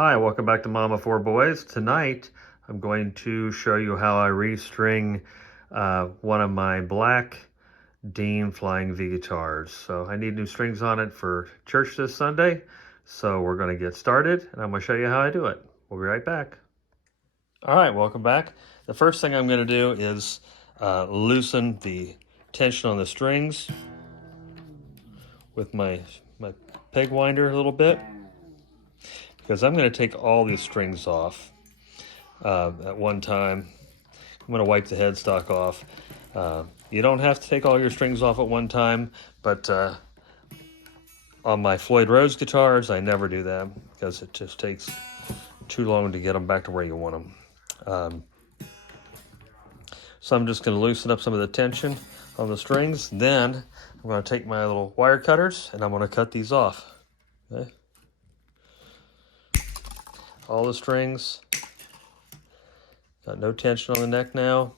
Hi, welcome back to Mama 4 Boys. Tonight, I'm going to show you how I restring one of my black Dean Flying V guitars. So I need new strings on it for church this Sunday. So we're going to get started and I'm going to show you how I do it. We'll be right back. All right, welcome back. The first thing I'm going to do is loosen the tension on the strings with my peg winder a little bit, because I'm going to take all these strings off at one time. I'm going to wipe the headstock off. You don't have to take all your strings off at one time, but on my Floyd Rose guitars, I never do that because it just takes too long to get them back to where you want them. So I'm just going to loosen up some of the tension on the strings. Then I'm going to take my little wire cutters and I'm going to cut these off. Okay? All the strings. Got no tension on the neck now.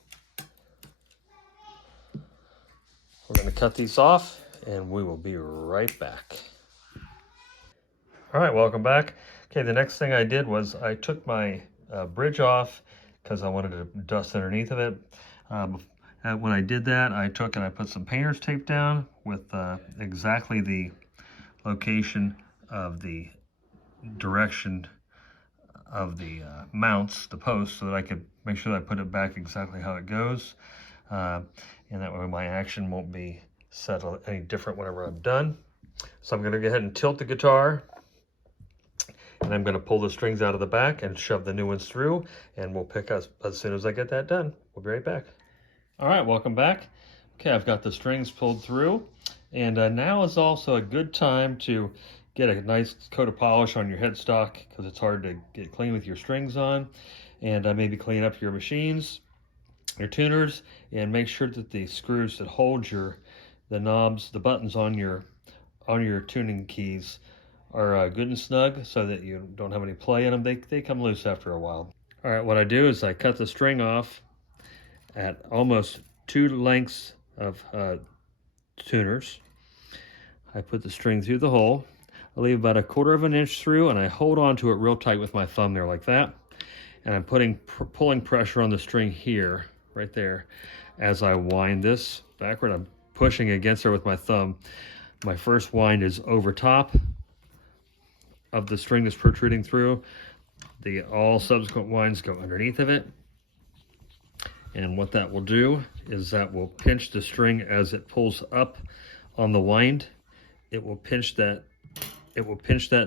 We're going to cut these off and we will be right back. All right, welcome back. Okay, the next thing I did was I took my bridge off because I wanted to dust underneath of it. When I did that, I took and I put some painter's tape down with exactly the location of the direction of the mounts, the posts, so that I could make sure that I put it back exactly how it goes. And that way my action won't be set any different whenever I'm done. So I'm going to go ahead and tilt the guitar. And I'm going to pull the strings out of the back and shove the new ones through. And we'll pick us as soon as I get that done. We'll be right back. All right, welcome back. Okay, I've got the strings pulled through. And now is also a good time to get a nice coat of polish on your headstock, because it's hard to get clean with your strings on. And maybe clean up your machines, your tuners, and make sure that the screws that hold the knobs, the buttons on your tuning keys are good and snug, so that you don't have any play in them. They come loose after a while. All right, what I do is I cut the string off at almost 2 lengths of tuners. I put the string through the hole. I leave about 1/4 inch through, and I hold on to it real tight with my thumb there like that. And I'm pulling pressure on the string here, right there. As I wind this backward, I'm pushing against there with my thumb. My first wind is over top of the string that's protruding through. All subsequent winds go underneath of it. And what that will do is that will pinch the string as it pulls up on the wind. It will pinch that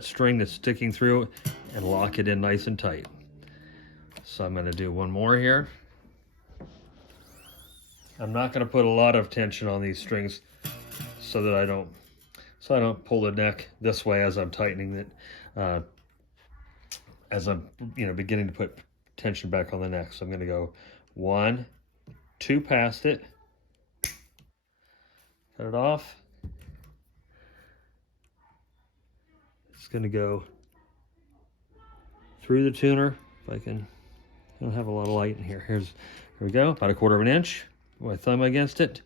string that's sticking through and lock it in nice and tight. So I'm going to do one more here. I'm not going to put a lot of tension on these strings so that I don't pull the neck this way as I'm tightening it, as I'm beginning to put tension back on the neck. So I'm going to go 1, 2 past it, cut it off. It's going to go through the tuner. If I don't have a lot of light in here. Here we go, about 1/4 inch. My thumb against it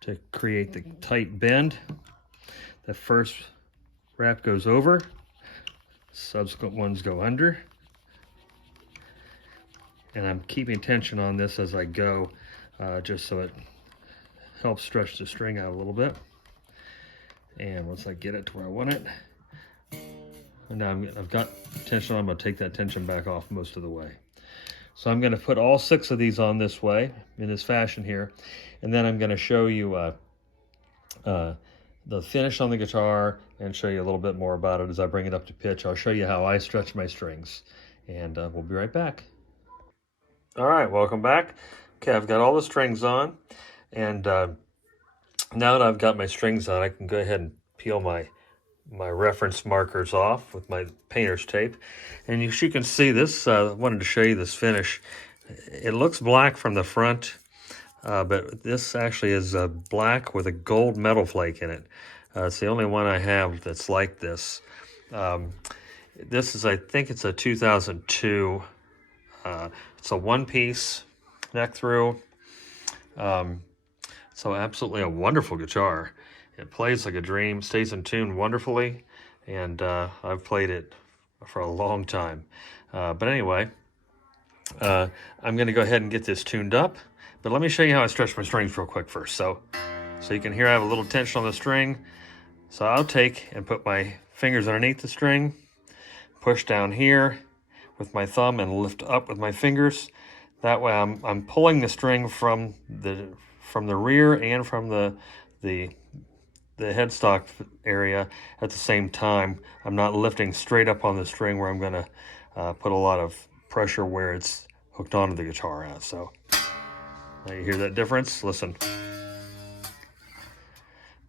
to create the tight bend. The first wrap goes over, subsequent ones go under. And I'm keeping tension on this as I go, just so it helps stretch the string out a little bit. And once I get it to where I want it, and now I've got tension on, I'm going to take that tension back off most of the way. So I'm going to put all 6 of these on this way, in this fashion here, and then I'm going to show you the finish on the guitar and show you a little bit more about it as I bring it up to pitch. I'll show you how I stretch my strings, and we'll be right back. All right, welcome back. Okay, I've got all the strings on, and now that I've got my strings on, I can go ahead and peel my reference markers off with my painter's tape. And as you can see this, I wanted to show you this finish. It looks black from the front, but this actually is black with a gold metal flake in it. It's the only one I have that's like this. This is, I think it's a 2002. It's a 1-piece neck through. So absolutely a wonderful guitar. It plays like a dream, stays in tune wonderfully, and I've played it for a long time. But anyway, I'm going to go ahead and get this tuned up. But let me show you how I stretch my strings real quick first. So you can hear I have a little tension on the string. So I'll take and put my fingers underneath the string, push down here with my thumb and lift up with my fingers. That way I'm pulling the string from the rear and from the headstock area at the same time. I'm not lifting straight up on the string where I'm going to put a lot of pressure where it's hooked onto the guitar at. So now you hear that difference? Listen.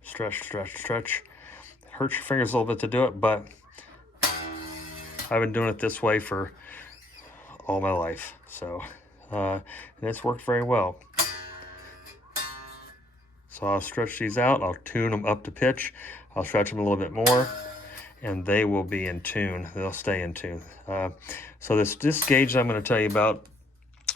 Stretch, stretch, stretch. It hurts your fingers a little bit to do it, but I've been doing it this way for all my life. So, and it's worked very well. So I'll stretch these out. I'll tune them up to pitch. I'll stretch them a little bit more, and they will be in tune. They'll stay in tune. So this gauge I'm going to tell you about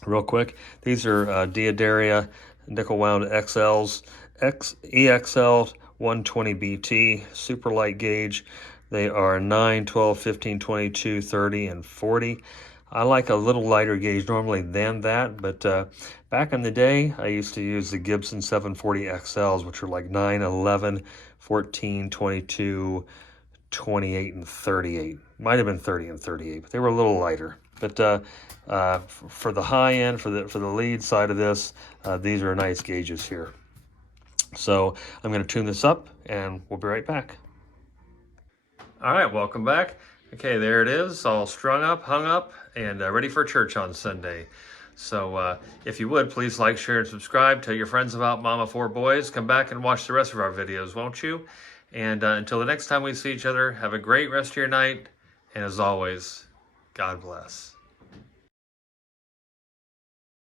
real quick. These are D'Addaria nickel wound XLs, EXL 120BT, super light gauge. They are 9, 12, 15, 22, 30, and 40. I like a little lighter gauge normally than that, but back in the day, I used to use the Gibson 740 XLs, which are like 9, 11, 14, 22, 28, and 38. Might have been 30 and 38, but they were a little lighter. But for the high end, for the lead side of this, these are nice gauges here. So I'm going to tune this up, and we'll be right back. All right, welcome back. Okay, there it is, all strung up, hung up, and ready for church on Sunday. So if you would, please like, share, and subscribe. Tell your friends about Mama 4 Boys. Come back and watch the rest of our videos, won't you? And until the next time we see each other, have a great rest of your night. And as always, God bless.